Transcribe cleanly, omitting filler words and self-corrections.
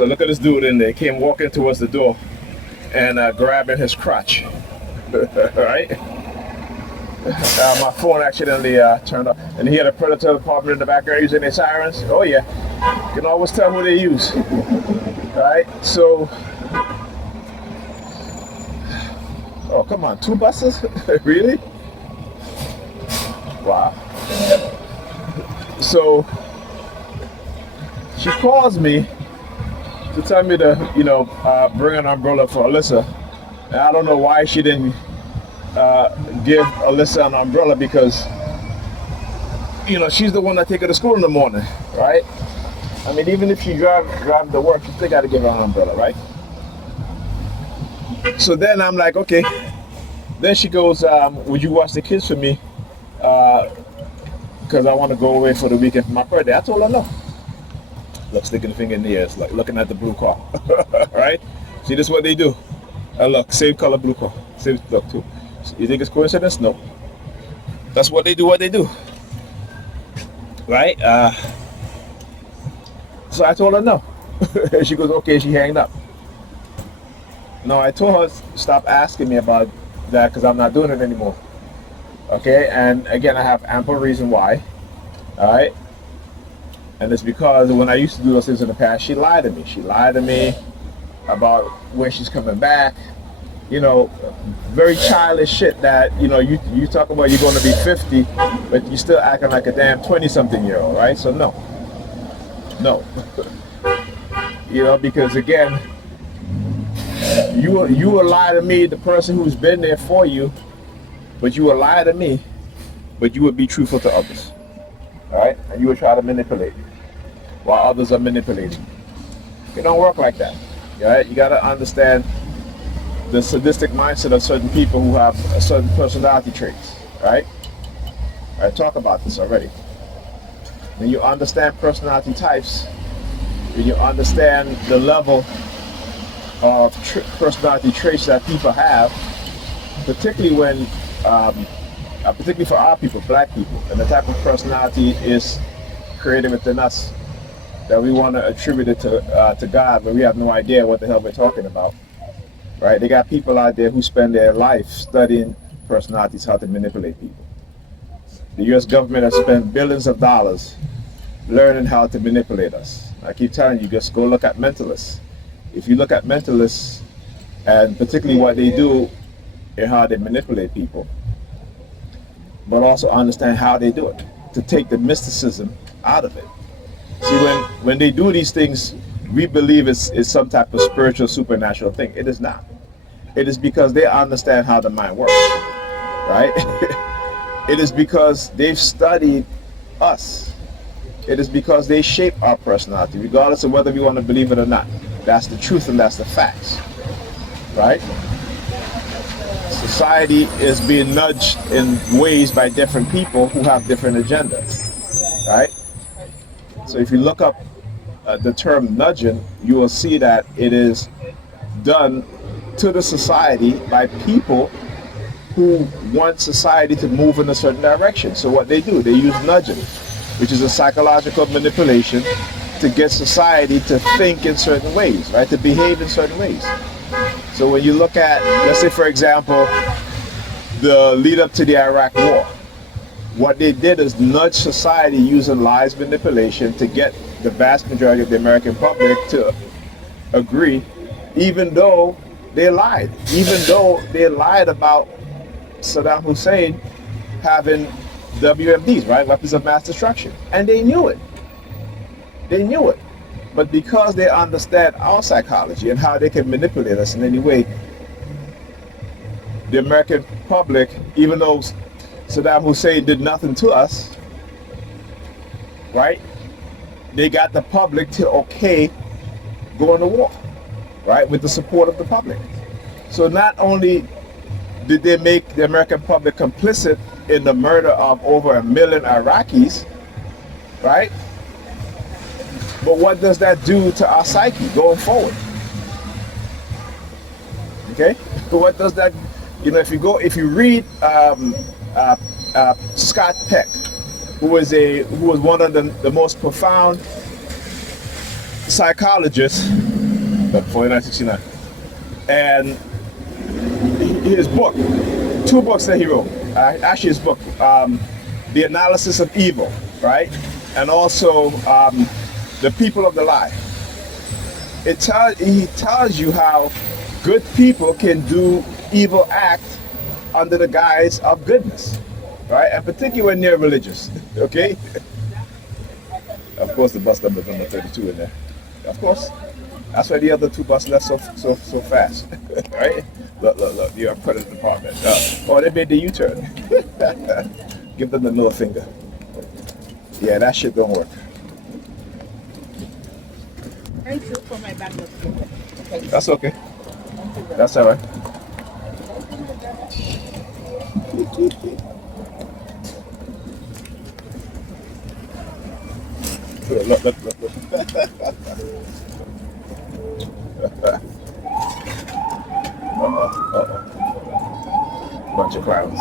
So look at this dude in there. He came walking towards the door and grabbing his crotch. Right? My phone accidentally turned off. And he had a Predator department in the background using their sirens. Oh yeah. You can always tell who they use. Right? So, oh come on, 2 buses? Really? Wow. So she calls me to tell me to, bring an umbrella for Alyssa. And I don't know why she didn't give Alyssa an umbrella, because, she's the one that take her to school in the morning, right? I mean, even if she drive to work, you still got to give her an umbrella, right? So then I'm like, okay. Then she goes, would you watch the kids for me? Because I want to go away for the weekend for my birthday. I told her no. Look, sticking the finger in the ears, like looking at the blue car. Right? See, this is what they do. Look, same color blue car. Same look too. You think it's coincidence? No. That's what they do, Right? So I told her no. She goes, okay, she hanged up. No, I told her, stop asking me about that, because I'm not doing it anymore. Okay, and again, I have ample reason why. All right, and it's because when I used to do those things in the past, she lied to me. She lied to me about when she's coming back. Very childish shit that, you talk about you're going to be 50, but you're still acting like a damn 20-something-year-old, right? So no. Because again, you will lie to me, the person who's been there for you, but you will lie to me, but you would be truthful to others. All right? And you would try to manipulate while others are manipulating. It don't work like that. All right? You got to understand the sadistic mindset of certain people who have a certain personality traits. Right? I talked about this already. When you understand personality types, when you understand the level of personality traits that people have, particularly when particularly for our people, black people, and the type of personality is created within us that we want to attribute it to God, but we have no idea what the hell we're talking about, right? They got people out there who spend their life studying personalities, how to manipulate people. The U.S. government has spent billions of dollars learning how to manipulate us. I keep telling you, just go look at mentalists. If you look at mentalists, and particularly what they do and how they manipulate people, but also understand how they do it, to take the mysticism out of it. See, when they do these things, we believe it's some type of spiritual, supernatural thing. It is not. It is because they understand how the mind works, right? It is because they've studied us. It is because they shape our personality, regardless of whether we want to believe it or not. That's the truth and that's the facts, right? Society is being nudged in ways by different people who have different agendas, right? So if you look up the term nudging, you will see that it is done to the society by people who want society to move in a certain direction. So what they do, they use nudging, which is a psychological manipulation to get society to think in certain ways, right? To behave in certain ways. So when you look at, let's say for example, the lead up to the Iraq War, what they did is nudge society using lies, manipulation to get the vast majority of the American public to agree, even though they lied. Even though they lied about Saddam Hussein having WMDs, right? Weapons of mass destruction. And they knew it. They knew it. But because they understand our psychology and how they can manipulate us in any way, the American public, even though Saddam Hussein did nothing to us, right? They got the public to okay going to war, right? With the support of the public. So not only did they make the American public complicit in the murder of over 1 million Iraqis, right? But what does that do to our psyche going forward? Okay, so what does that? If you read Scott Peck, who was one of the most profound psychologist, 4969, and his book, 2 books that he wrote. Actually, his book, The Analysis of Evil, right, and also The People of the Lie. He tells you how good people can do evil acts under the guise of goodness, right? And particularly when they're religious, okay? Of course, the bus number 32 in there. Of course, that's why the other 2 buses left so fast, right? Look, you're credit department. Oh, they made the U-turn. Give them the middle finger. Yeah, that shit don't work. Thank you for my bag. That's okay. That's all right. Look. Uh-oh. Bunch of clowns.